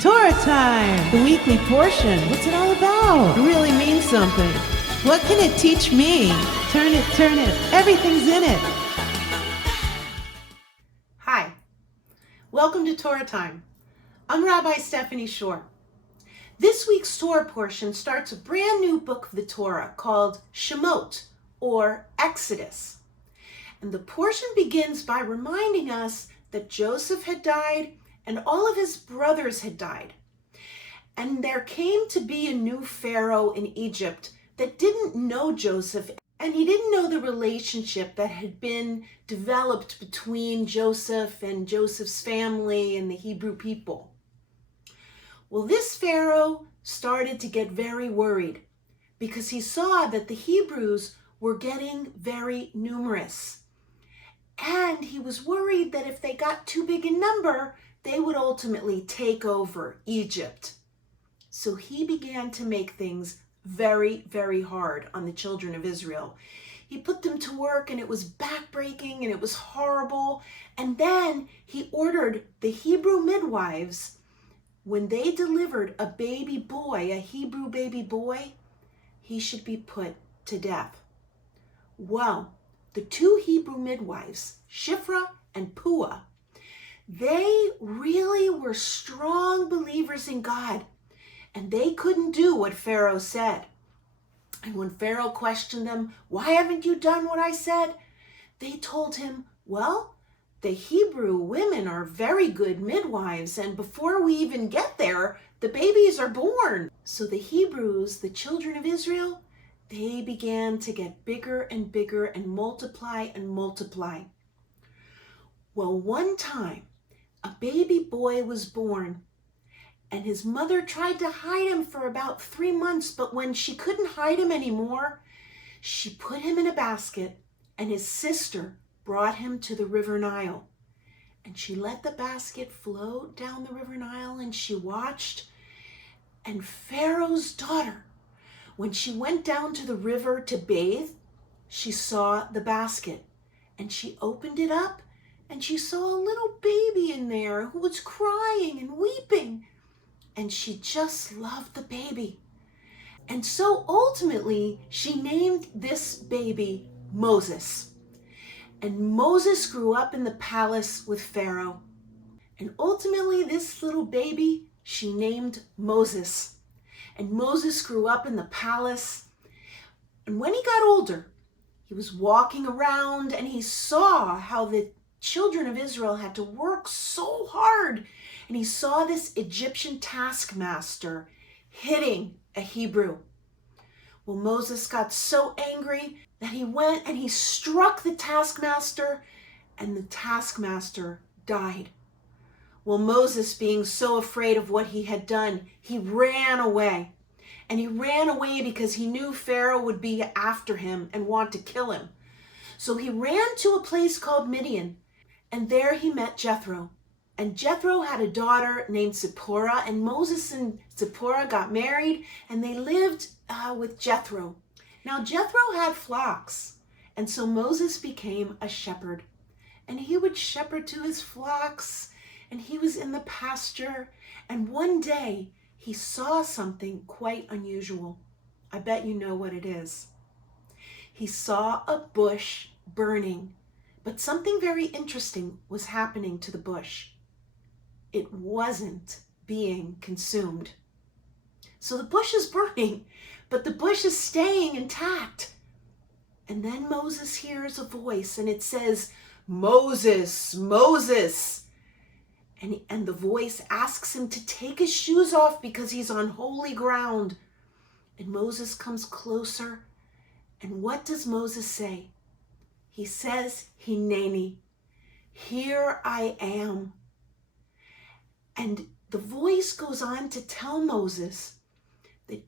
Torah time! The weekly portion. What's it all about? It really means something. What can it teach me? Turn it. Everything's in it. Hi. Welcome to Torah time. I'm Rabbi Stephanie Shore. This week's Torah portion starts a brand new book of the Torah called Shemot, or Exodus. And the portion begins by reminding us that Joseph had died and all of his brothers had died. And there came to be a new Pharaoh in Egypt that didn't know Joseph, and he didn't know the relationship that had been developed between Joseph and Joseph's family and the Hebrew people. Well, this Pharaoh started to get very worried because he saw that the Hebrews were getting very numerous. And he was worried that if they got too big in number, they would ultimately take over Egypt. So he began to make things very, very hard on the children of Israel. He put them to work, and it was backbreaking and it was horrible. And then he ordered the Hebrew midwives, when they delivered a baby boy, a Hebrew baby boy, he should be put to death. Well, the two Hebrew midwives, Shifra and Puah, they really were strong believers in God, and they couldn't do what Pharaoh said. And when Pharaoh questioned them, "Why haven't you done what I said?" they told him, "Well, the Hebrew women are very good midwives, and before we even get there, the babies are born." So the Hebrews, the children of Israel, they began to get bigger and bigger and multiply and multiply. Well, one time, a baby boy was born, and his mother tried to hide him for about 3 months, but when she couldn't hide him anymore, she put him in a basket, and his sister brought him to the River Nile. And she let the basket float down the River Nile, and she watched, and Pharaoh's daughter, when she went down to the river to bathe, she saw the basket, and she opened it up, and she saw a little baby in there who was crying and weeping, and she just loved the baby. And so ultimately, she named this baby Moses. And Moses grew up in the palace with Pharaoh. And ultimately, this little baby, she named Moses. And Moses grew up in the palace. And when he got older, he was walking around and he saw how the children of Israel had to work so hard. And he saw this Egyptian taskmaster hitting a Hebrew. Well, Moses got so angry that he went and he struck the taskmaster, and the taskmaster died. Well, Moses, being so afraid of what he had done, he ran away. And he ran away because he knew Pharaoh would be after him and want to kill him. So he ran to a place called Midian, and there he met Jethro. And Jethro had a daughter named Zipporah, and Moses and Zipporah got married, and they lived with Jethro. Now Jethro had flocks, and so Moses became a shepherd. And he would shepherd to his flocks, and he was in the pasture, and one day he saw something quite unusual. I bet you know what it is. He saw a bush burning, but something very interesting was happening to the bush. It wasn't being consumed. So the bush is burning, but the bush is staying intact. And then Moses hears a voice, and it says, "Moses, Moses." And the voice asks him to take his shoes off because he's on holy ground. And Moses comes closer. And what does Moses say? He says, "Hineni," here I am. And the voice goes on to tell Moses that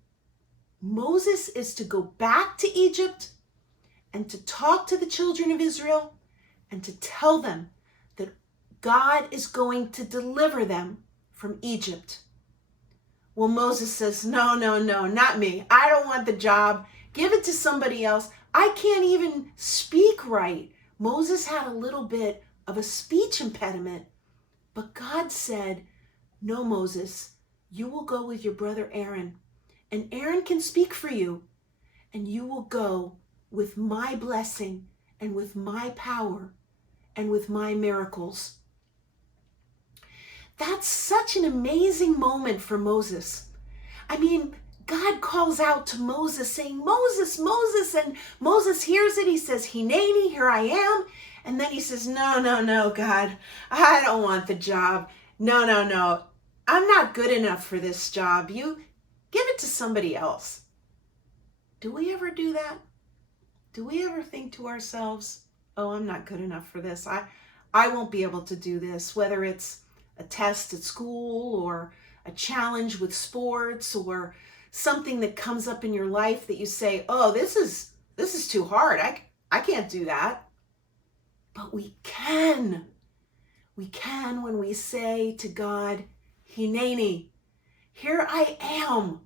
Moses is to go back to Egypt and to talk to the children of Israel and to tell them that God is going to deliver them from Egypt. Well, Moses says, no, not me. I don't want the job. Give it to somebody else. I can't even speak right. Moses had a little bit of a speech impediment, but God said, "No, Moses, you will go with your brother Aaron, and Aaron can speak for you, and you will go with my blessing and with my power and with my miracles. That's such an amazing moment for Moses. I mean, God calls out to Moses saying, Moses, Moses, and Moses hears it. He says, Hineni, here I am. And then he says, no, God, I don't want the job. No, I'm not good enough for this job. You give it to somebody else. Do we ever do that? Do we ever think to ourselves, oh, I'm not good enough for this. I won't be able to do this, whether it's a test at school or a challenge with sports or something that comes up in your life that you say, oh, this is too hard. I can't do that. But we can. We can when we say to God, Hineni, here I am.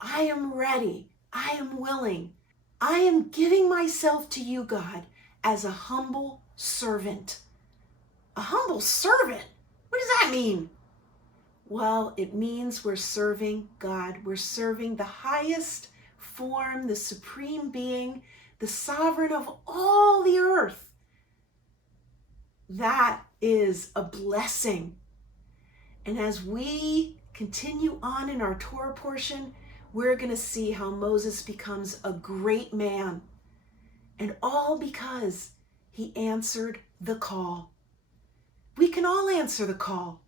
I am ready. I am willing. I am giving myself to you, God, as a humble servant. A humble servant? What does that mean? Well, it means we're serving God. We're serving the highest form, the supreme being, the sovereign of all the earth. That is a blessing. And as we continue on in our Torah portion, we're going to see how Moses becomes a great man. And all because he answered the call. We can all answer the call.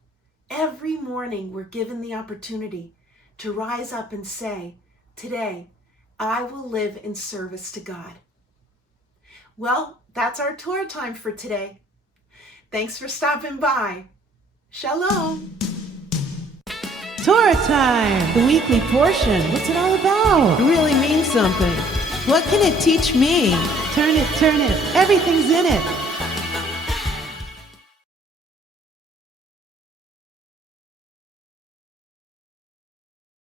Every morning we're given the opportunity to rise up and say, today I will live in service to God. Well, that's our Torah time for today. Thanks for stopping by. Shalom. Torah time, the weekly portion. What's it all about? It really means something. What can it teach me? Turn it. Everything's in it.